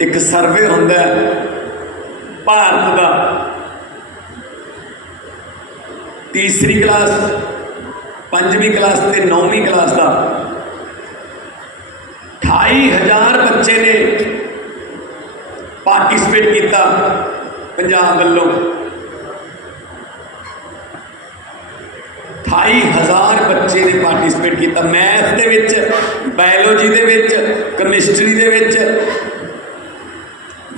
ਇੱਕ ਸਰਵੇ ਹੁੰਦਾ ਭਾਰਤ ਦਾ। ਤੀਸਰੀ ਕਲਾਸ, ਪੰਜਵੀਂ ਕਲਾਸ ਤੇ ਨੌਵੀਂ ਕਲਾਸ ਦਾ। 28000 ਬੱਚੇ ਨੇ ਪਾਰਟਿਸਿਪੇਟ ਕੀਤਾ ਪੰਜਾਬ ਵੱਲੋਂ। 28000 ਬੱਚੇ ਨੇ ਪਾਰਟਿਸਿਪੇਟ ਕੀਤਾ। ਮੈਥ ਦੇ ਵਿੱਚ, ਬਾਇਓਲੋਜੀ ਦੇ ਵਿੱਚ, ਕੈਮਿਸਟਰੀ ਦੇ ਵਿੱਚ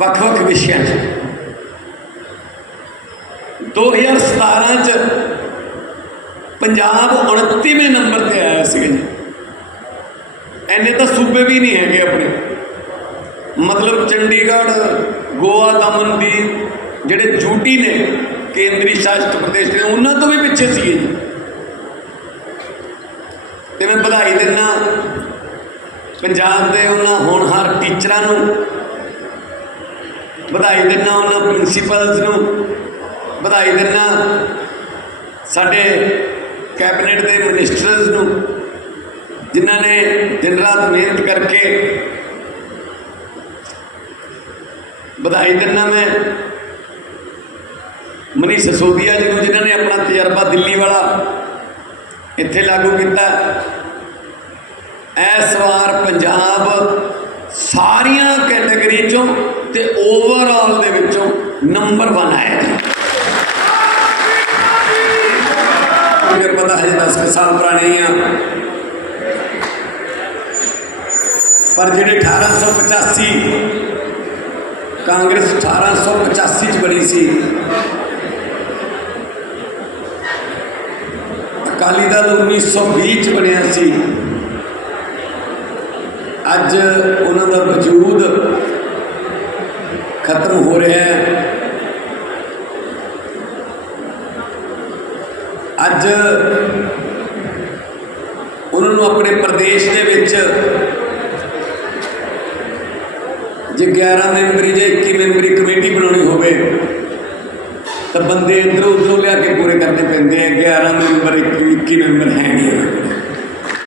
ਵੱਖ-ਵੱਖ ਵਿਸ਼ਿਆਂ 'ਚ। 2017 'ਚ ਪੰਜਾਬ 29ਵੇਂ ਨੰਬਰ ਤੇ ਆਇਆ ਸੀਗਾ ਜੀ ਐਨੇ ਤਾਂ ਸੂਬੇ ਵੀ ਨਹੀਂ ਹੈਗੇ ਆਪਣੇ। ਮਤਲਬ ਚੰਡੀਗੜ੍ਹ, ਗੋਆ, ਦਮਨ ਦੀ ਜਿਹੜੇ ਯੂਟੀ ਨੇ ਕੇਂਦਰੀ ਸ਼ਾਸਿਤ ਪ੍ਰਦੇਸ਼ ਨੇ ਉਹਨਾਂ ਤੋਂ ਵੀ ਪਿੱਛੇ ਸੀਗੇ ਜੀ ਤੇ ਮੈਂ ਵਧਾਈ ਦਿੰਦਾ, ਪੰਜਾਬ ਦੇ ਉਹਨਾਂ ਹੋਣਹਾਰ ਟੀਚਰਾਂ ਨੂੰ ਵਧਾਈ ਦਿੰਦਾ ਉਹਨਾਂ ਪ੍ਰਿੰਸੀਪਲਸ ਨੂੰ। ਵਧਾਈ ਦਿੰਦਾ ਸਾਡੇ ਕੈਬਨਿਟ ਦੇ ਮਿਨਿਸਟਰਸ ਨੂੰ, ਜਿਨ੍ਹਾਂ ਨੇ ਦਿਨ ਰਾਤ ਮਿਹਨਤ ਕਰਕੇ ਵਧਾਈ ਦਿੰਦਾ ਮੈਂ। ਮਨੀ ਸਸੋਦੀਆ ਜੀ ਨੂੰ, ਜਿਨ੍ਹਾਂ ਨੇ ਆਪਣਾ ਤਜਰਬਾ ਦਿੱਲੀ ਵਾਲਾ ਇੱਥੇ ਲਾਗੂ ਕੀਤਾ। ਇਸ ਵਾਰ ਪੰਜਾਬ ਸਾਰੀਆਂ ਕੈਟਾਗਰੀ ਚੋਂ ਤੇ ਓਵਰਆਲ ਦੇ ਵਿੱਚੋਂ ਨੰਬਰ 1 ਆਇਆ ਜੀ ਮੈਨੂੰ ਪਤਾ ਹੈ 10 ਸਾਲ ਪੁਰਾਣੇ ਆ ਪਰ ਜਿਹੜੇ 1885 ਕਾਂਗਰਸ 1885 ਚ ਬਣੀ ਸੀ, ਅਕਾਲੀ ਦਲ 1920 ਚ ਬਣਿਆ ਸੀ। ਅੱਜ ਉਹਨਾਂ ਦਾ ਵਜੂਦ ਖਤਮ ਹੋ ਰਿਹਾ ਹੈ। ਅੱਜ ਉਹਨਾਂ ਨੂੰ ਆਪਣੇ ਪ੍ਰਦੇਸ਼ ਦੇ ਵਿੱਚ ਜੇ 11 ਮੈਂਬਰੀ ਜਾਂ 21 ਮੈਂਬਰੀ ਕਮੇਟੀ ਬਣਾਉਣੀ ਹੋਵੇ, ਤਾਂ ਬੰਦੇ ਇੱਧਰੋਂ ਉੱਧਰੋਂ ਲਿਆ ਕੇ ਪੂਰੇ ਕਰਨੇ ਪੈਂਦੇ ਆ। 11 ਮੈਂਬਰ 21 ਮੈਂਬਰ ਹੈ।